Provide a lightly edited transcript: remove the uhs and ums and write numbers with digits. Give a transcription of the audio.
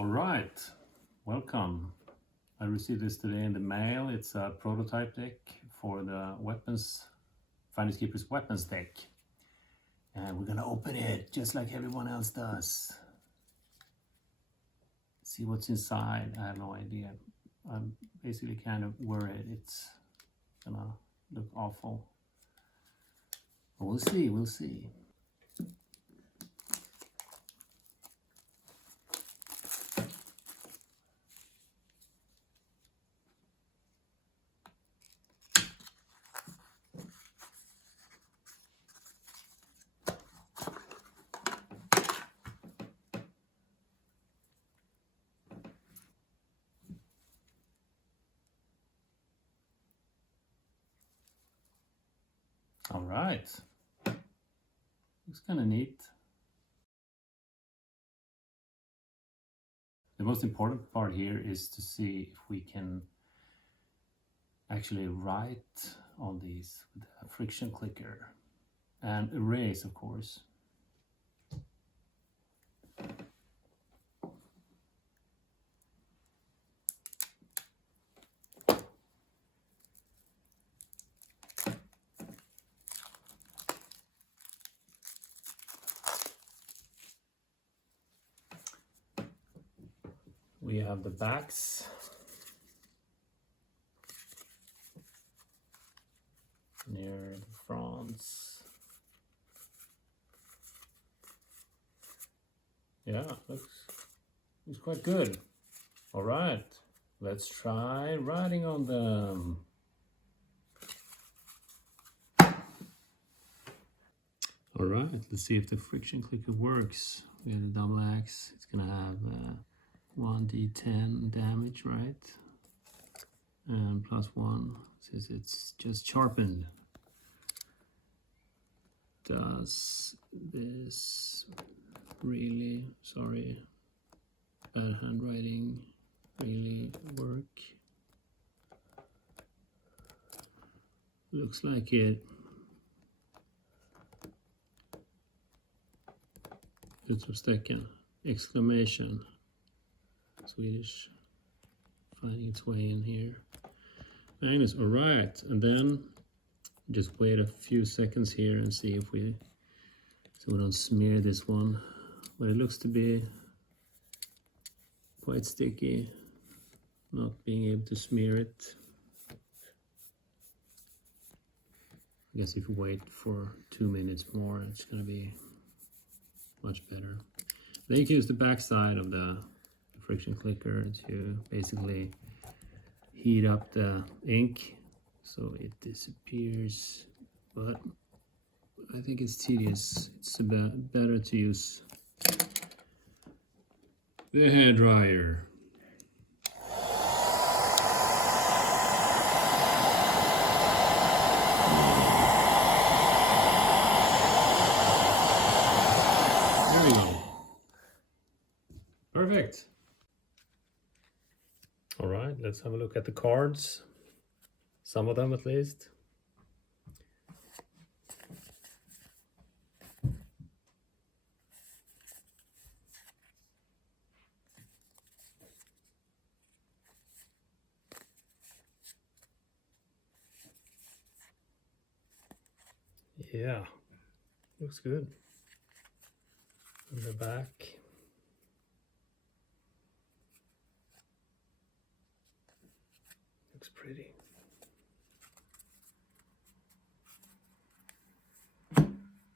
All right, welcome. I received this today in the mail. It's a prototype deck for the weapons, Finders Keepers weapons deck. And we're gonna open it just like everyone else does. See what's inside. I have no idea. I'm basically kind of worried it's gonna look awful. But we'll see, we'll see. All right, looks kind of neat. The most important part here is to see if we can actually write on these with a Frixion clicker and erase, of course. We have the backs. Near the fronts. Yeah, looks quite good. All right, let's try writing on them. All right, let's see if the Frixion clicker works. We have the double axe. It's gonna have 1d10 damage, right? And +1 since it's just sharpened. Does this really, sorry, bad handwriting, really work? Looks like it. Utropstecken, exclamation, Swedish, finding its way in here. Magnus, all right, and then just wait a few seconds here and see if we, so we don't smear this one. But it looks to be quite sticky, not being able to smear it. I guess if we wait for 2 minutes more, it's gonna be much better. Then you can use the back side of the Frixion clicker to basically heat up the ink so it disappears, but I think it's tedious. It's better to use the hairdryer. There we go. Perfect. All right, let's have a look at the cards. Some of them at least. Yeah, looks good. And the back. Looks pretty.